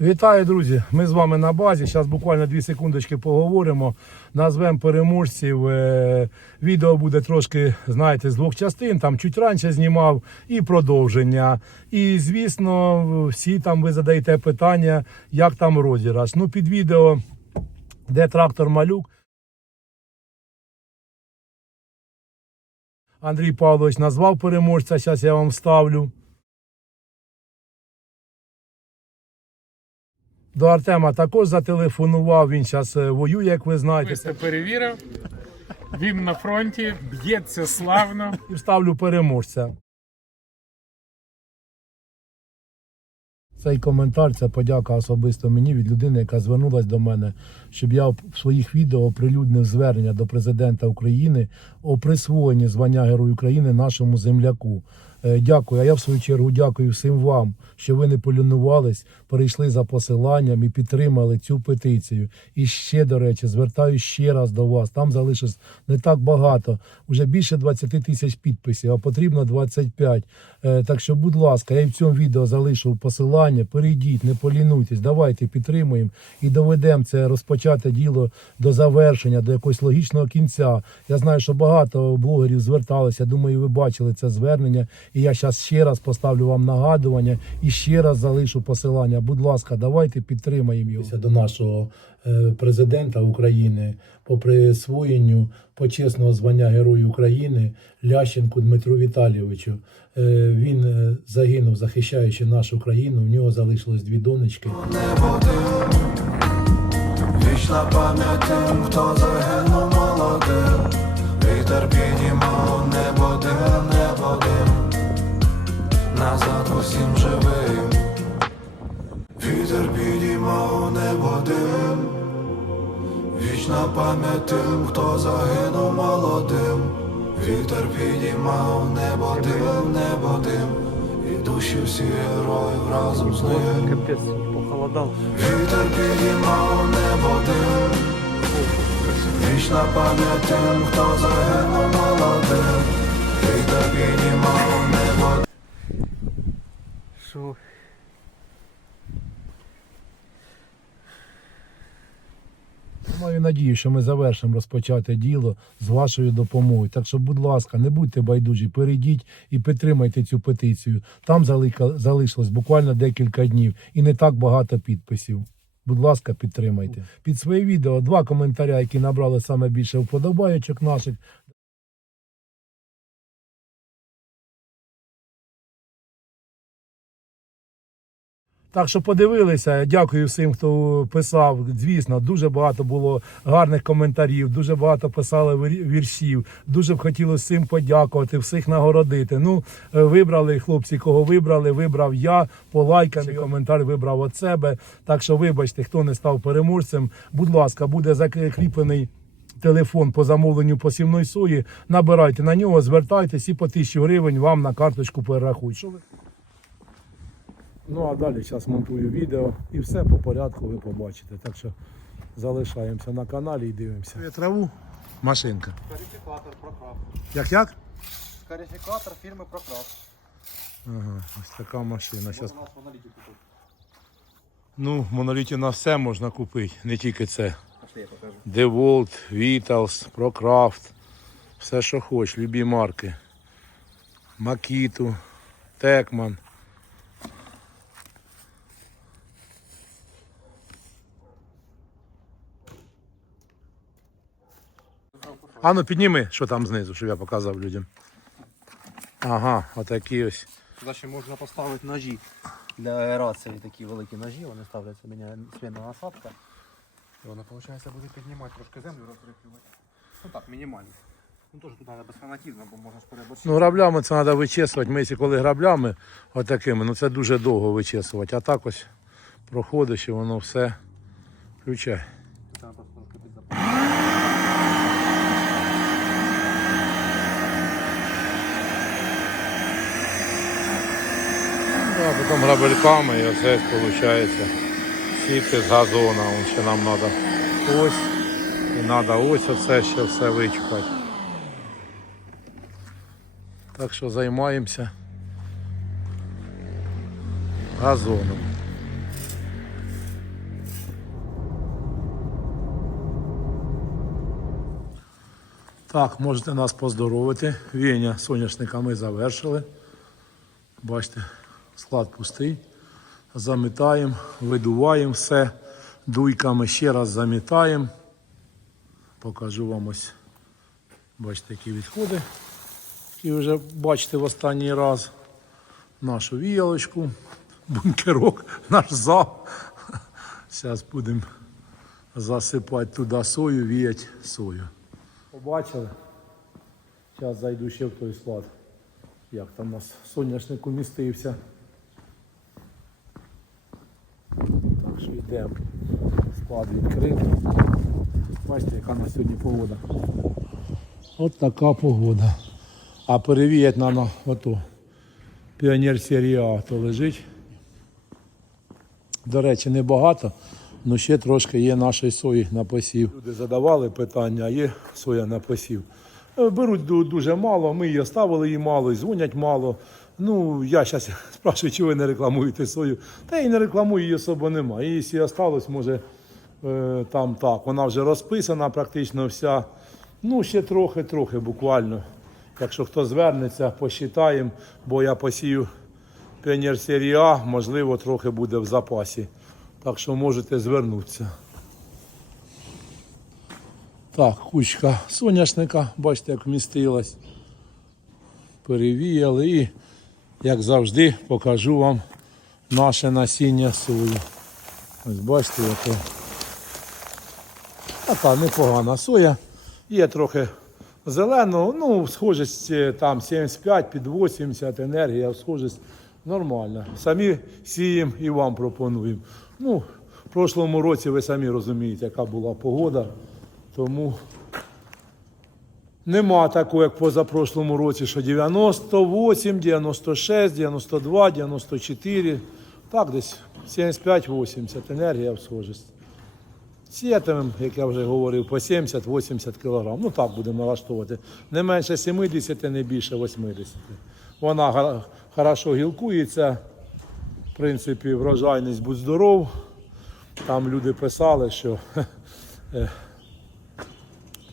Вітаю, друзі! Ми з вами на базі. Зараз буквально дві секундочки поговоримо. Назвемо переможців. Е, Відео буде трошки, знаєте, з двох частин. Там чуть раніше знімав і продовження. І звісно, всі там ви задаєте питання, як там розіграш. Ну, під відео, де трактор малюк. Андрій Павлович назвав переможця. Зараз я вам вставлю. До Артема також зателефонував. Він зараз воює, як ви знаєте. Все перевірив. Він на фронті, б'ється славно. І вставлю переможця. Цей коментар це подяка особисто мені від людини, яка звернулася до мене, щоб я в своїх відео оприлюднив звернення до президента України о присвоєнні звання Герой України нашому земляку. Е, Дякую. А я в свою чергу дякую всім вам, що ви не полюнувались, перейшли за посиланням і підтримали цю петицію. І ще, до речі, звертаюся ще раз до вас. Там залишилось не так багато, вже більше 20 тисяч підписів, а потрібно 25. Е, Так що, будь ласка, я і в цьому відео залишу посилання. Перейдіть, не полінуйтесь, давайте підтримуємо і доведемо це розпочати діло до завершення, до якогось логічного кінця. Я знаю, що багато блогерів зверталися. Думаю, ви бачили це звернення. І я зараз ще раз поставлю вам нагадування і ще раз залишу посилання. Будь ласка, давайте підтримаємо його. До нашого е, президента України по присвоєнню почесного звання Герою України Лященку Дмитру Віталійовичу. Е, Він е, загинув, захищаючи нашу країну. В нього залишилось дві донечки. Вічна пам'ять тим, хто загинув молодим, вітер підіймав назад усім живим, вітер підіймав небо дим, вічна пам'ять тим, хто загинув молодим, вітер підіймав небо дим, небо дим, і душі всі героїв разом з ним. Капец, похолодал. Вітер підіймав небо дим. Вічна пам'ять тим, хто загинув молодим. Вітер підіймав небо Що? Маю надію, що ми завершимо розпочати діло з вашою допомогою. Так що, будь ласка, не будьте байдужі, перейдіть і підтримайте цю петицію. Там залишилось буквально декілька днів і не так багато підписів. Будь ласка, підтримайте. Під своє відео два коментаря, які набрали саме більше вподобайочок наших. Так що подивилися. Дякую всім, хто писав. Звісно, дуже багато було гарних коментарів, дуже багато писали віршів. Дуже б хотілося всім подякувати, всіх нагородити. Ну, е, вибрали хлопці, кого вибрали. Вибрав я по лайкам. і Коментар вибрав від себе. Так що, вибачте, хто не став переможцем. Будь ласка, буде закріплений. Телефон по замовленню посівної сої, набирайте на нього, звертайтесь і по тисячі гривень вам на карточку перерахують. Ну а далі зараз монтую відео і все по порядку ви побачите. Так що залишаємося на каналі і дивимося. Траву. Машинка. Карифікатор Прокрафт. Як як? Карифікатор фірми Прокрафт. Ага, ось така машина. Тут. Ну, в моноліті на все можна купити, не тільки це. DeWalt, Vitals, ProCraft, все, що хочеш, любі марки. Макіту, Текман. А ну підніми, що там знизу, щоб я показав людям. Ага, отакі ось. Сюди ще можна поставити ножі. Для аерації такі великі ножі, вони ставляться мене смінна насадка. І вона, виходить, буде піднімати трошки землю розрихлювати. Ну так, мінімально. Ну теж тут треба без фанатізму, бо можна ж переборщити. Ну, граблями це треба вичесувати. Ми, коли граблями отакими, ну це дуже довго вичесувати. А так ось проходиш і воно все включай. Треба трошки підзапалити. там грабельками і оце виходить сіти з газона. Вон ще нам треба ось і треба ось оце ще все вичухати. Так що займаємося газоном. Так, можете нас поздоровити. Віяння соняшника ми завершили. Бачите склад пустий. Замітаємо, видуваємо все дуйками, ще раз замітаємо. Покажу вам ось, бачите, які відходи, які вже бачите в останній раз. Нашу віялочку, бункерок, наш зал. Зараз будемо засипати туди сою, віяти сою. Побачили? Зараз зайду ще в той склад. Як там у нас соняшник умістився. Так що йдемо. Склад відкритий. Бачите, яка на сьогодні погода. От така погода. А перевіять нам на ото. Піонер серія то лежить. До речі, небагато, але ще трошки є нашої сої на посів. Люди задавали питання, є соя на посів. Е, Беруть дуже мало, ми її оставили її мало, і дзвонять мало. Ну, я зараз спрашиваю, чи ви не рекламуєте сою. Та і не рекламую, її особо нема. І якщо осталось, може е, там так. Вона вже розписана практично вся. Ну, ще трохи-трохи буквально. Якщо хто звернеться, посчитаємо, бо я посію Піонер серії А, можливо, трохи буде в запасі. Так що можете звернутися. Так, кучка соняшника, бачите, як вмістилась. Перевіяли і, як завжди, покажу вам наше насіння сої. Ось бачите, яке. Така непогана соя. Є трохи зеленого, ну, схожість е, там 75 під 80 енергія, схожість нормальна. Самі сіємо і вам пропонуємо. Ну, в прошлому році ви самі розумієте, яка була погода. Тому нема такого, як позапрошлому році, що 98, 96, 92, 94. Так, десь 75-80 енергія в схожість. Сіятимем, як я вже говорив, по 70-80 кг. Ну так будемо налаштовувати. Не менше 70, не більше 80. Вона хорошо гілкується. В принципі, врожайність будь здоров. Там люди писали, що е,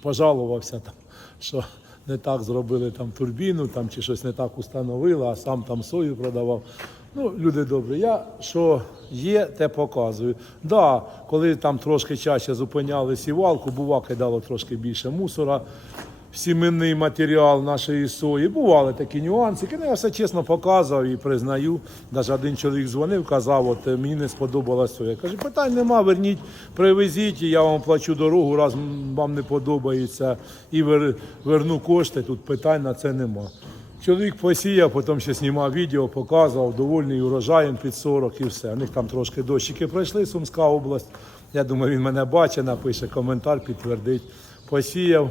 пожалувався, там, що не так зробили там турбіну, там, чи щось не так установили, а сам там сою продавав. Ну, люди добрі, я що є, те показую. Да, коли там трошки чаще зупиняли сівалку, бува кидало трошки більше мусора, сімейний матеріал нашої сої. Бували такі нюанси. Я все чесно показував і признаю. Навіть один чоловік дзвонив, казав, от е, мені не сподобалася соя. Каже, питань нема, верніть, привезіть, і я вам плачу дорогу, раз вам не подобається, і вер- верну кошти, тут питань на це нема. Чоловік посіяв, потім ще знімав відео, показував, довольний урожаєм під 40 і все. У них там трошки дощики пройшли, Сумська область. Я думаю, він мене бачить, напише коментар, підтвердить. Посіяв,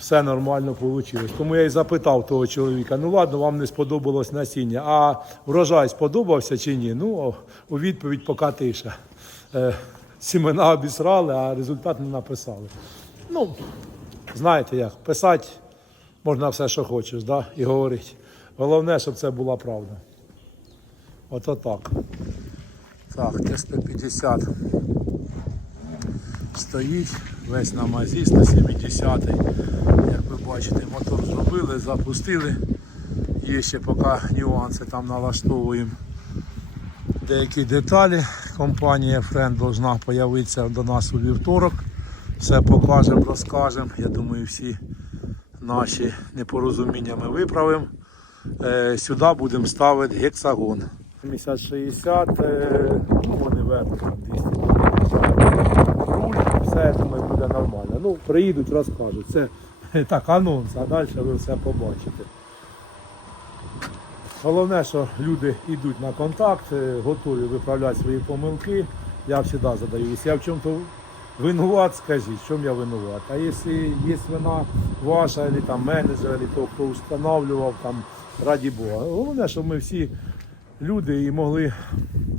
все нормально вийшло. Тому я і запитав того чоловіка: ну ладно, вам не сподобалось насіння, а врожай сподобався чи ні? Ну, у відповідь поки тиша. Е, сімена обісрали, а результат не написали. Ну, знаєте як, писати можна все, що хочеш, да? і говорити. Головне, щоб це була правда. Ото так. Так, Т-150 стоїть, весь на мазі, 170 Як ви бачите, мотор зробили, запустили. Є ще поки нюанси там налаштовуємо. Деякі деталі. Компанія Friend должна з'явитися до нас у вівторок. Все покажемо, розкажемо. Я думаю, всі наші непорозуміння ми виправимо. Е, сюди будемо ставити гексагон. 70-60, е, ну вони верно там 200. Руль, все, думаю, буде нормально. Ну, приїдуть, розкажуть. Це так, анонс, а далі ви все побачите. Головне, що люди йдуть на контакт, е, готові виправляти свої помилки. Я завжди задаю, я в чому-то винуват, скажіть, в чому я винуват. А якщо є вина ваша, або там менеджер, або того, хто встановлював, там, раді Бога. Головне, щоб ми всі люди і могли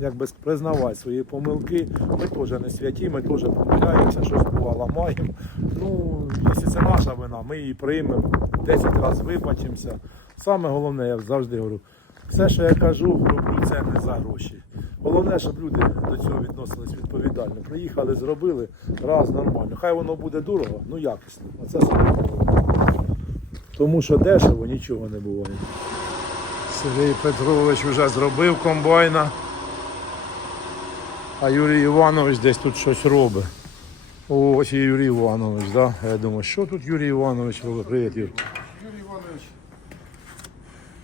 якби признавати свої помилки. Ми теж не святі, ми теж помиляємося, щось бувало маємо. Ну, якщо це наша вина, ми її приймемо, 10 разів вибачимося. Саме головне, я завжди говорю, все, що я кажу, роблю це не за гроші. Головне, щоб люди до цього відносились відповідально. Приїхали, зробили, раз нормально. Хай воно буде дорого, ну якісно. Оце саме головне. тому що дешево нічого не буває. Сергій Петрович вже зробив комбайна. А Юрій Іванович десь тут щось робить. О, ось і Юрій Іванович, да? Я думаю, що тут Юрій Іванович робить? Привіт, Юрій. Юрій Іванович,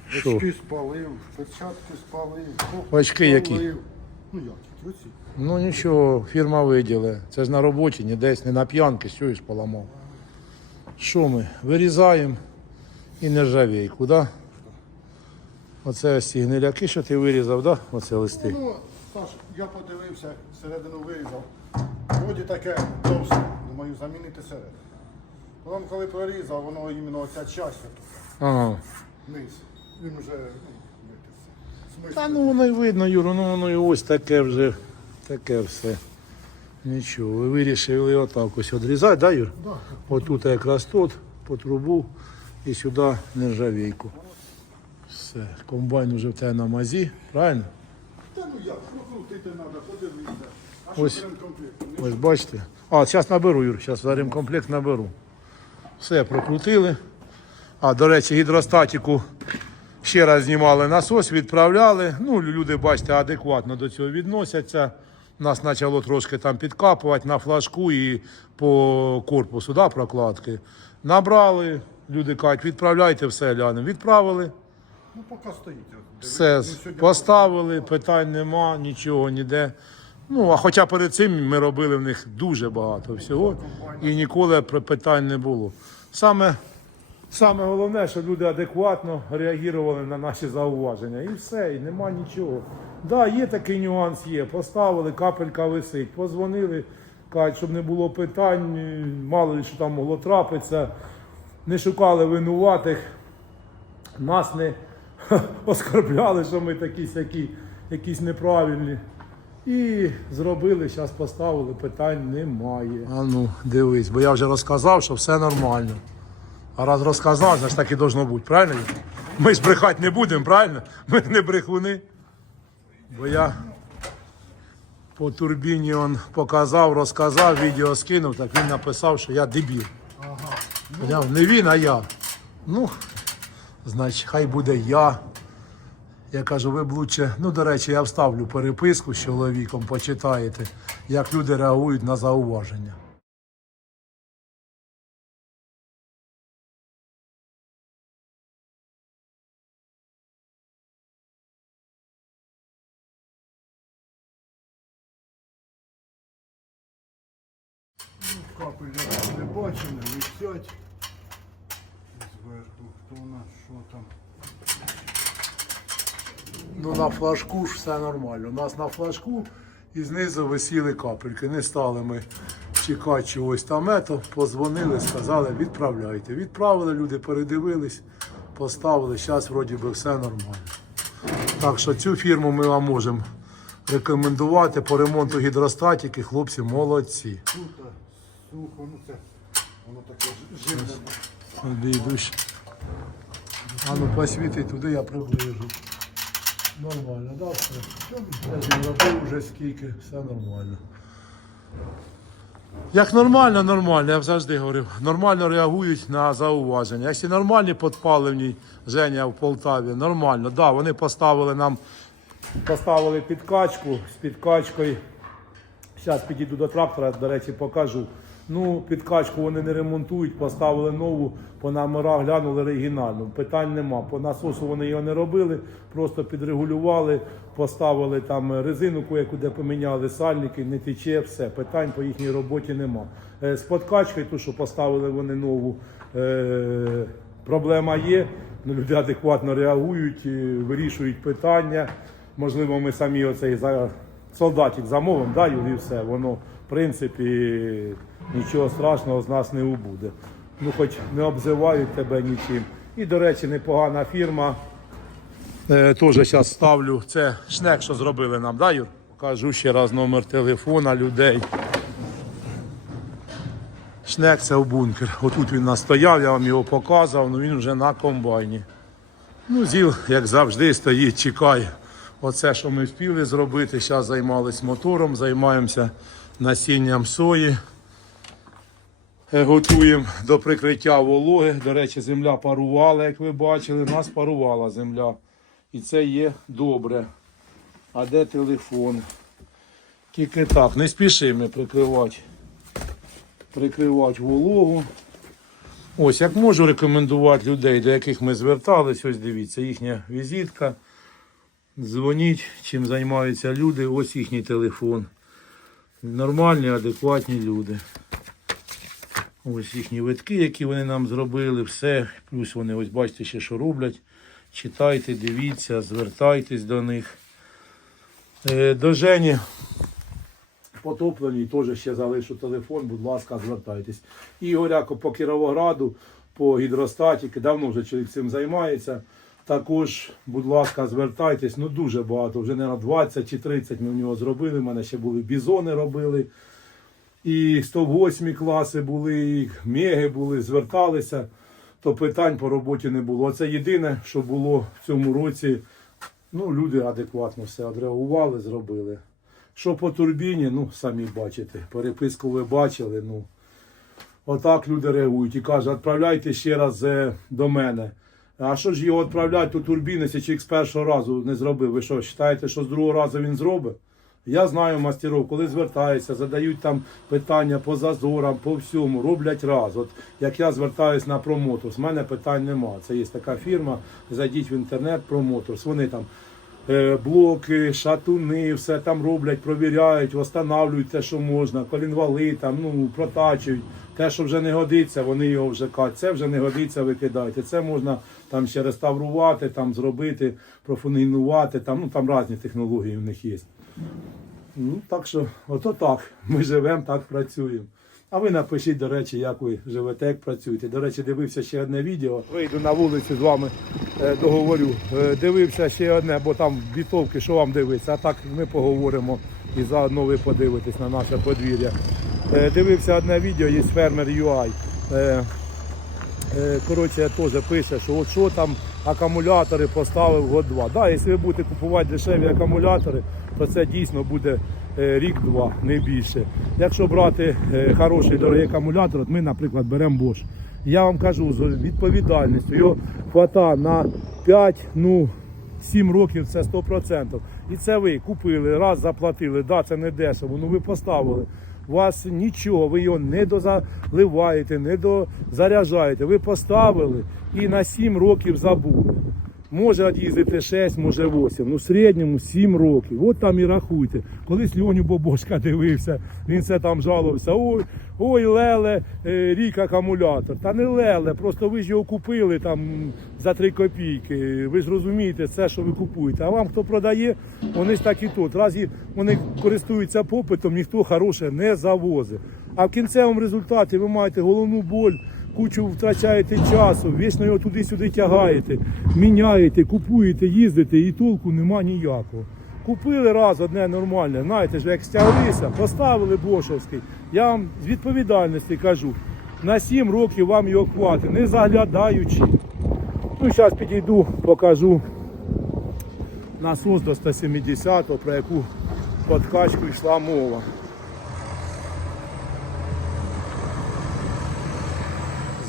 Що? очки спалив, перчатки спалив, Очки які? спалив. Ну як? Ну нічого, фірма виділи. Це ж на роботі, не десь, не на п'янки, що ж поламав. Що ми? Вирізаємо і нержавійку, да? Оце ось ці гниляки, що ти вирізав, да? Оце листи. Ну, Саш, я подивився, середину вирізав. Вроді таке товсте, думаю, замінити середину. Потім, коли прорізав, воно іменно оця часть, Ага. низ, він вже ну. Та ну воно й видно, Юро, ну воно і ось таке вже, таке все. Нічого, ви вирішили отак ось відрізати, да, Юр? Да. Отут якраз тут, по трубу і сюди нержавійку. Все, комбайн вже в тебе на мазі, правильно? Та ну як, прокрутити треба, подивитися. А Ось. ремкомплект? Ось бачите. А, зараз наберу, Юр, зараз за ремкомплект наберу. Все, прокрутили. А, до речі, гідростатику ще раз знімали насос, відправляли. Ну, люди, бачите, адекватно до цього відносяться. Нас почало трошки там підкапувати на флажку і по корпусу да, прокладки. Набрали, люди кажуть, відправляйте все, глянемо. Відправили. Ну, поки стоїть. Все Ну, поставили, питань нема, нічого ніде. Ну, а хоча перед цим ми робили в них дуже багато всього і ніколи питань не було. Саме, саме головне, що люди адекватно реагували на наші зауваження. І все, і нема нічого. Так, да, є такий нюанс, є. Поставили, капелька висить, позвонили, кажуть, щоб не було питань, мало ли що там могло трапитися. Не шукали винуватих нас не оскорбляли, що ми такі сякі, якісь неправильні. І зробили, зараз поставили, питань немає. А ну, дивись, бо я вже розказав, що все нормально. А раз розказав, значить так і должно бути, правильно? Ми ж брехати не будемо, правильно? Ми не брехуни. Бо я по турбіні он показав, розказав, відео скинув, так він написав, що я дебіл. Ага. Не він, а я. Ну, значить, хай буде я. Я кажу, ви б лучше, ну до речі, я вставлю переписку з чоловіком, почитаєте, як люди реагують на зауваження. Капель не бачив, не висять. Зверху, хто у нас, що там. Ну на флажку ж все нормально. У нас на флажку і знизу висіли капельки. Не стали ми чекати чогось там. Ето, позвонили, сказали, відправляйте. Відправили, люди передивились, поставили. Зараз вроді би все нормально. Так що цю фірму ми вам можемо рекомендувати по ремонту гідростатики. Хлопці молодці. Сухо, ну це, воно таке жирне. Обійдусь. А ну посвіти туди, я приближу. Нормально, все. Я ж не робив вже скільки, все нормально. Як нормально, нормально, я завжди говорив. Нормально реагують на зауваження. Якщо нормальні підпаливні Женя в Полтаві, нормально. Да, вони поставили нам, поставили підкачку з підкачкою. Зараз підійду до трактора, до речі, покажу. Ну, підкачку вони не ремонтують, поставили нову, по номерах глянули оригінальну. Питань нема. По насосу вони його не робили, просто підрегулювали, поставили там резину, кое де поміняли сальники, не тече, все. Питань по їхній роботі нема. Е, З подкачкою, ту, що поставили вони нову, е- проблема є. Ну, люди адекватно реагують, е, вирішують питання. Можливо, ми самі оцей солдатик замовимо, да, і все. Воно, в принципі, нічого страшного з нас не убуде. Ну, хоч не обзивають тебе нічим. І, до речі, непогана фірма. Е, Теж зараз ставлю. Це шнек, що зробили нам, да, Юр? Покажу ще раз номер телефона людей. Шнек це в бункер. Отут він настояв, я вам його показував, ну він вже на комбайні. Ну, ЗІЛ, як завжди, стоїть, чекає. Оце, що ми встигли зробити. Зараз займалися мотором, займаємося насінням сої. Е, Готуємо до прикриття вологи. До речі, земля парувала, як ви бачили. Нас парувала земля. І це є добре. А де телефон? Тільки так, не спішимо прикривати. Прикривати вологу. Ось як можу рекомендувати людей, до яких ми звертались. Ось дивіться, їхня візитка. Дзвоніть, чим займаються люди. Ось їхній телефон. Нормальні, адекватні люди. Ось їхні витки, які вони нам зробили, все. Плюс вони ось бачите ще, що роблять. Читайте, дивіться, звертайтесь до них. Е, До Жені потопленій теж ще залишу телефон, будь ласка, звертайтесь. Ігоряко по Кіровограду, по гідростатіки, давно вже чоловік цим займається. Також, будь ласка, звертайтесь. Ну дуже багато. Вже не 20 чи 30 ми в нього зробили. У мене ще були бізони робили. І 108 класи були, і меги були, зверталися, то питань по роботі не було. Це єдине, що було в цьому році. Ну, люди адекватно все відреагували, зробили. Що по турбіні, ну, самі бачите, переписку ви бачили. ну. Отак люди реагують і кажуть, відправляйте ще раз е, до мене. А що ж його відправляти у турбіни, чоловік з першого разу не зробив? Ви що, вважаєте, що з другого разу він зробить? Я знаю мастерів, коли звертаються, задають там питання по зазорам, по всьому, роблять раз. От як я звертаюсь на Промоторс, в мене питань нема. Це є така фірма, зайдіть в інтернет Промоторс. Вони там е, блоки, шатуни, все там роблять, провіряють, встановлюють те, що можна, колінвали, там, ну, протачують. Те, що вже не годиться, вони його вже кажуть, це вже не годиться, викидайте. Це можна там ще реставрувати, там зробити, профунінувати, там, ну, там різні технології в них є. Ну, так що, ото так. Ми живемо, так працюємо. А ви напишіть, до речі, як ви живете, як працюєте. До речі, дивився ще одне відео. Вийду на вулицю з вами, е, договорю. Е, дивився ще одне, бо там бітовки, що вам дивиться. А так ми поговоримо і заодно ви подивитесь на наше подвір'я. Е, дивився одне відео, є фермер UI. Коротше, теж пише, що от що там акумулятори поставив год-два. Да, якщо ви будете купувати дешеві акумулятори, то це дійсно буде е, рік-два, не більше. Якщо брати е, хороший дорогий акумулятор, от ми, наприклад, беремо Bosch. Я вам кажу з відповідальністю, його хвата на 5, ну 7 років це 100%. І це ви купили, раз заплатили, да, це не дешево, ну ви поставили. У вас нічого, ви його не дозаливаєте, не дозаряджаєте. Ви поставили і на 7 років забули. Може їздити 6, може 8. Ну в середньому 7 років. От там і рахуйте. Колись Льоню Бобошка дивився, він все там жалувався. Ой, ой, леле, е, рік акумулятор. Та не леле, просто ви ж його купили там за 3 копійки. Ви ж розумієте, це, що ви купуєте. А вам хто продає, вони ж так і тут. Раз вони користуються попитом, ніхто хороше не завозить. А в кінцевому результаті ви маєте головну боль кучу втрачаєте часу, вічно його туди-сюди тягаєте, міняєте, купуєте, їздите і толку нема ніякого. Купили раз одне нормальне, знаєте ж, як стяглися, поставили Бошовський. Я вам з відповідальності кажу, на 7 років вам його хватить, не заглядаючи. Ну, зараз підійду, покажу насос до 170, про яку подкачку йшла мова.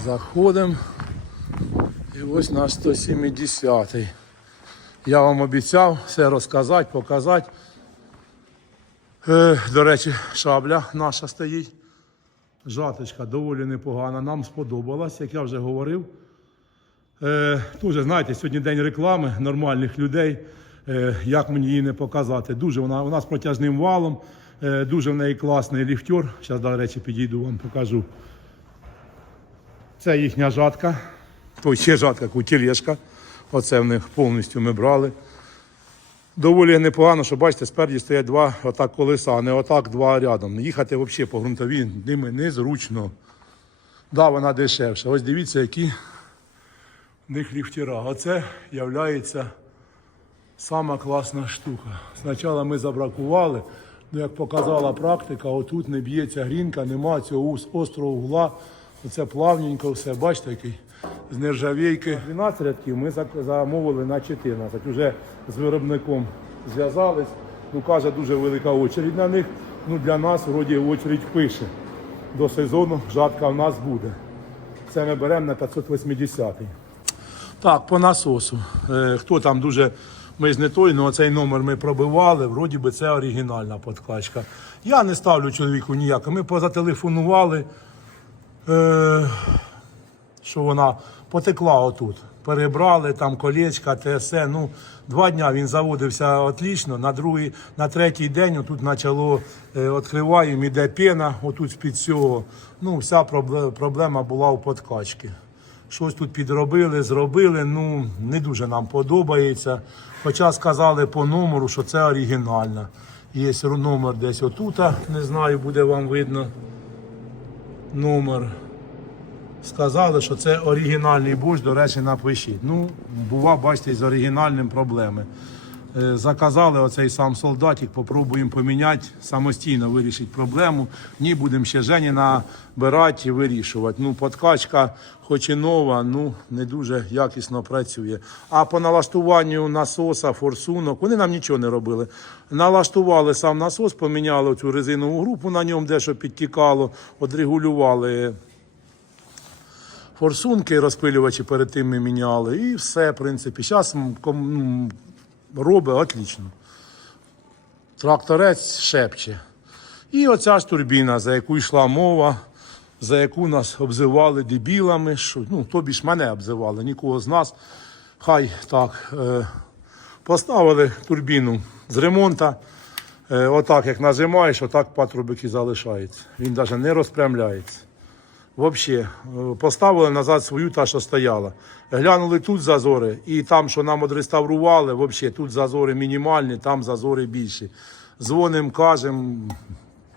Заходимо. І ось наш 170-й. Я вам обіцяв все розказати, показати. Е, до речі, шабля наша стоїть. Жаточка доволі непогана. Нам сподобалась, як я вже говорив. Е, дуже, знаєте, сьогодні день реклами нормальних людей. Е, як мені її не показати? Дуже вона, вона з протяжним валом, е, дуже в неї класний ліфтер. Зараз, до речі, підійду вам покажу. Це їхня жатка. Ой, ще жатка, кутілєшка. Оце в них повністю ми брали. Доволі непогано, що бачите, спереді стоять два отак колеса, а не отак два рядом. Їхати взагалі по ґрунтовій ними незручно. Да, вона дешевша. Ось дивіться, які в них ліфтера. Оце є сама класна штука. Спочатку ми забракували, ну як показала практика, отут не б'ється грінка, нема цього острого угла. Оце плавненько все, бачите, який з нержавійки. 12 рядків ми замовили на 14. Уже з виробником зв'язались. Ну, каже, дуже велика очередь на них. Ну, для нас вроді очередь пише. до сезону жатка в нас буде. Це ми беремо на 580-й. Так, по насосу. Е, хто там дуже. Ми ж не той, але цей номер ми пробивали, вроді би це оригінальна подкачка. Я не ставлю чоловіку ніяко. Ми позателефонували, е, що вона потекла отут. Перебрали там колечка, те все. Ну, два дня він заводився отлично. На другий, на третій день отут почало е, відкриваємо, іде пена, отут з-під цього. Ну, вся проблема, була у подкачці. Щось тут підробили, зробили. Ну не дуже нам подобається. Хоча сказали по номеру, що це оригінальна. Є номер десь отут, не знаю, буде вам видно номер. Сказали, що це оригінальний буш, до речі, напишіть. Ну, бува, бачите, з оригінальним проблеми. Е, Заказали оцей сам солдатик, попробуємо поміняти, самостійно вирішити проблему. Ні, будемо ще Жені набирати і вирішувати. Ну, подкачка, хоч і нова, ну не дуже якісно працює. А по налаштуванню насоса, форсунок, вони нам нічого не робили. Налаштували сам насос, поміняли цю резинову групу на ньому, дещо підтікало, одрегулювали форсунки, розпилювачі перед тим ми міняли, і все, в принципі. Зараз робить отлично. Тракторець шепче. І оця ж турбіна, за яку йшла мова, за яку нас обзивали дебілами, що, ну, тобі ж мене обзивали, нікого з нас. Хай так. Е, поставили турбіну з ремонту. Е, отак, як нажимаєш, отак патрубик і залишається. Він навіть не розпрямляється. Взагалі, поставили назад свою та, що стояла. Глянули тут зазори, і там, що нам відреставрували, взагалі тут зазори мінімальні, там зазори більші. Дзвонимо, кажемо.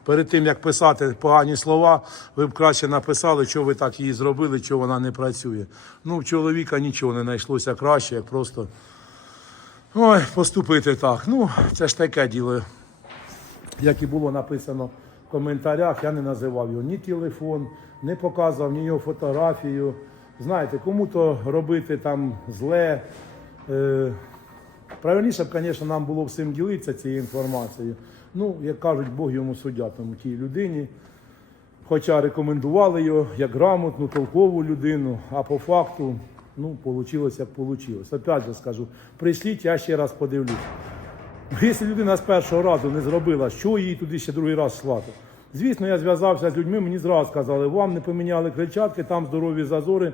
Перед тим як писати погані слова, ви б краще написали, що ви так її зробили, що вона не працює. Ну, в чоловіка нічого не знайшлося краще, як просто ой, поступити так. Ну, це ж таке діло як і було написано в коментарях, я не називав його ні телефон, не показував ні його фотографію. Знаєте, кому-то робити там зле. Е, правильніше б, звісно, нам було всім ділитися цією інформацією. Ну, як кажуть, Бог йому суддя тому тій людині. Хоча рекомендували його як грамотну, толкову людину, а по факту, ну, вийшло, як вийшло. Опять же скажу, прийшліть, я ще раз подивлюсь. Якщо людина з першого разу не зробила, що їй туди ще другий раз слати? Звісно, я зв'язався з людьми, мені зразу сказали, вам не поміняли крильчатки, там здорові зазори,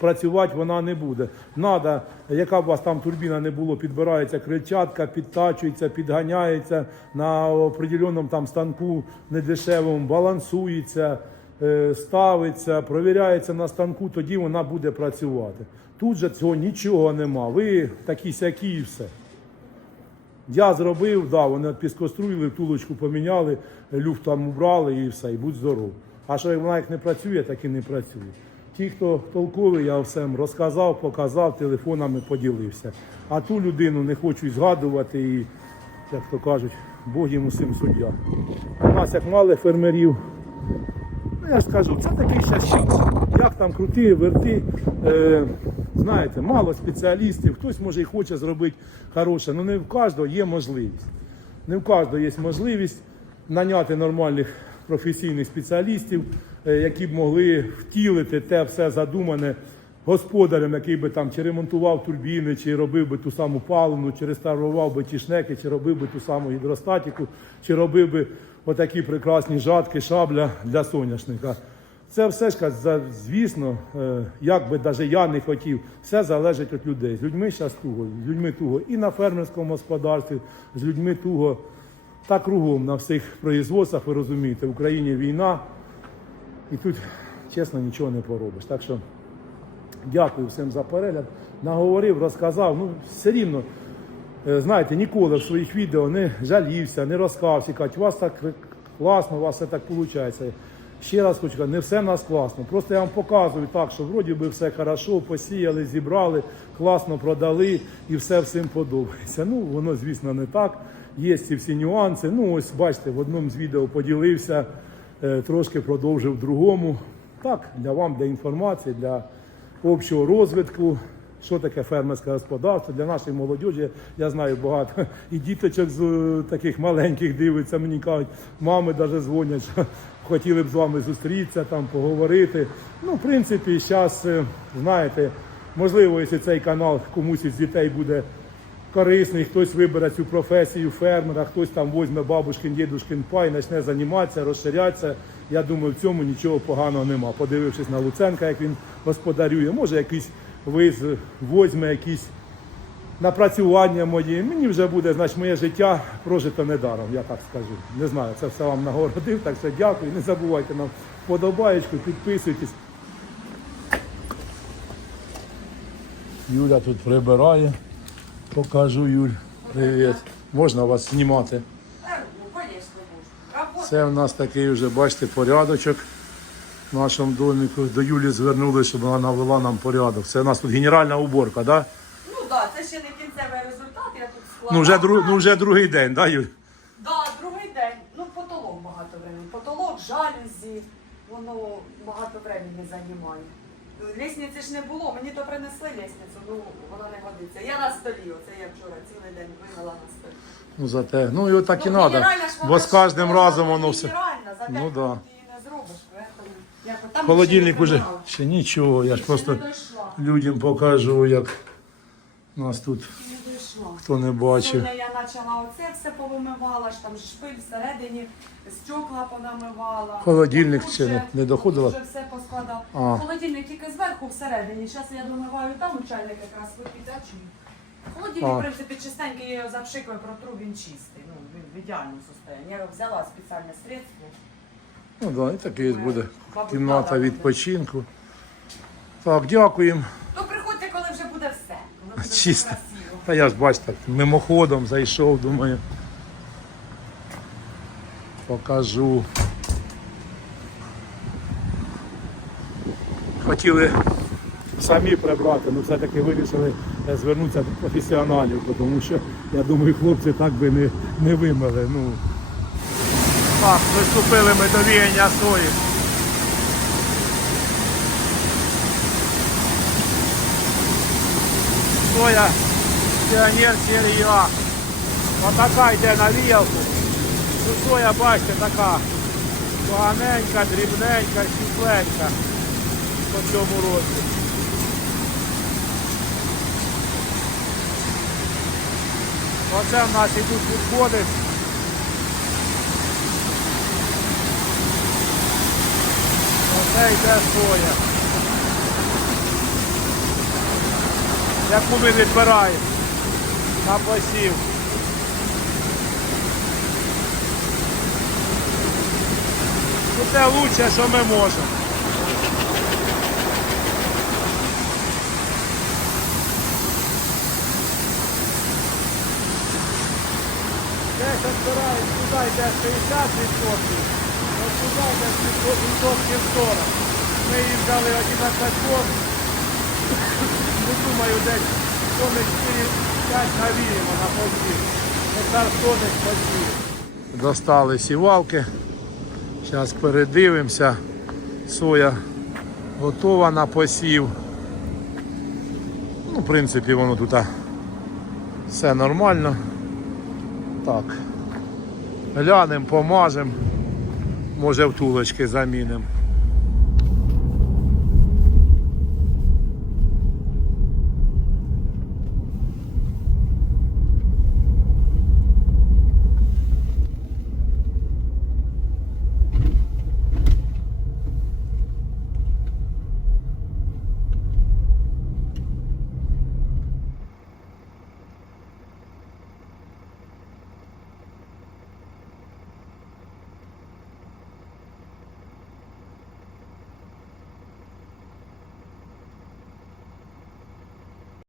працювати вона не буде. Надо, яка б у вас там турбіна не було, підбирається крильчатка, підтачується, підганяється на определеному там станку недешевому, балансується, е, ставиться, провіряється на станку, тоді вона буде працювати. Тут же цього нічого нема. Ви такі сякі і все. Я зробив, да, вони піскоструїли, втулочку поміняли, люфт там убрали і все, і будь здоров. А що вона як не працює, так і не працює. Ті, хто толковий, я всім розказав, показав, телефонами поділився. А ту людину не хочу згадувати і, як то кажуть, Бог йому всім суддя. У нас як мали фермерів, Ну, я ж скажу, це такий ще час. Як там крути, верти. Е, знаєте, мало спеціалістів, хтось може і хоче зробити хороше, але не в кожного є можливість. Не в кожного є можливість наняти нормальних професійних спеціалістів, е, які б могли втілити те все задумане господарем, який би там чи ремонтував турбіни, чи робив би ту саму паливну, чи реставрував би ті шнеки, чи робив би ту саму гідростатику, чи робив би отакі прекрасні жатки, шабля для соняшника. Це все ж звісно, е, як би навіть я не хотів, все залежить від людей. З людьми зараз туго, з людьми туго і на фермерському господарстві, з людьми туго та кругом на всіх производствах, ви розумієте, в Україні війна, і тут, чесно, нічого не поробиш. Так що дякую всім за перегляд. Наговорив, розказав. Ну, все рівно, е, знаєте, ніколи в своїх відео не жалівся, не розказався. Кажуть, у вас так класно, у вас все так виходить. Ще раз хочу сказати, не все в нас класно. Просто я вам показую так, що вроді би все хорошо, посіяли, зібрали, класно продали і все всім подобається. Ну, воно, звісно, не так. Є ці всі нюанси. Ну, ось бачите, в одному з відео поділився, е, трошки продовжив в другому. Так, для вам, для інформації, для общого розвитку, що таке фермерське господарство. Для нашої молодіжі я знаю багато і діточок з е, таких маленьких дивиться. Мені кажуть, мами навіть дзвонять, що хотіли б з вами зустрітися, там поговорити. Ну, в принципі, зараз, знаєте, можливо, якщо цей канал комусь із дітей буде корисний, хтось вибере цю професію фермера, хтось там візьме бабушкин, дідушкин пай, почне займатися, розширятися. Я думаю, в цьому нічого поганого нема. Подивившись на Луценка, як він господарює, може якийсь виз возьме якісь напрацювання мої. Мені вже буде, значить, моє життя прожито недаром, я так скажу. Не знаю, це все вам нагородив, так що дякую. Не забувайте нам вподобаєчку, підписуйтесь. Юля тут прибирає. Покажу, Юль. Привіт. Можна вас знімати? Ну, можно. Работа. Це в нас такий вже, бачите, порядочок в нашому доміку. До Юлі звернули, щоб вона навела нам порядок. Це у нас тут генеральна уборка, так? Да? Ну да, це ще не кінцевий результат, я тут складала. Ну, вже, друг, ну вже другий день, да, Юль? Да, другий день. Ну, потолок багато времени. Потолок, жалюзі, воно багато времени займає. Лісниці ж не було, мені то принесли лісницю, ну вона не годиться. Я на столі, оце я вчора цілий день вигнала на столі. Ну, зате. Ну, його так і ну, треба. генеральна ж Бо з кожним разом воно все. генеральна, за Ну, да. її не зробиш, там Холодильник уже ще нічого. Я ж просто людям покажу, як нас тут Не хто не бачив. Сьогодні я почала оце все повимивала, ж там шпиль всередині, стекла понамивала. Холодильник Тут ще не- не доходила? тут Вже все поскладав. А. Холодильник тільки зверху всередині. Зараз я домиваю там, чайник якраз випідачую. Холодильник, А. в принципі, чистенький, я його запшикую, протру, він чистий. Ну, він в ідеальному стані. Я його взяла спеціальне средство. Ну да, і такий буде кімната відпочинку. Так, дякуємо. То приходьте, коли вже буде все. Коли буде Чисто. красиво. Та я ж бач так, мимоходом зайшов, думаю. Покажу. Хотіли самі прибрати, але все-таки вирішили е, звернутися до професіоналів, тому що я думаю, хлопці так би не, не вимили. Ну. Так, приступили ми до віяння сої. Соя піонер серії А. Отака йде на віялку. Ну, соя, бачите, така поганенька, дрібненька, щупленька по цьому році. Оце в нас ідуть відходи. Оце йде соя. Яку ми відбираємо на посів. Це лучше, що ми можемо. Десь відбирають, туди йде 60 відсотків, от туди йде відсотків 40. Ми їм дали 11 тонн. Ну, думаю, десь тонни 4-5 навіємо на посів. Гектар тонни посів. Достали сівалки. Зараз передивимося. Соя готова на посів. Ну, в принципі, воно тут все нормально. Так. Глянемо, помажемо. Може втулочки замінимо.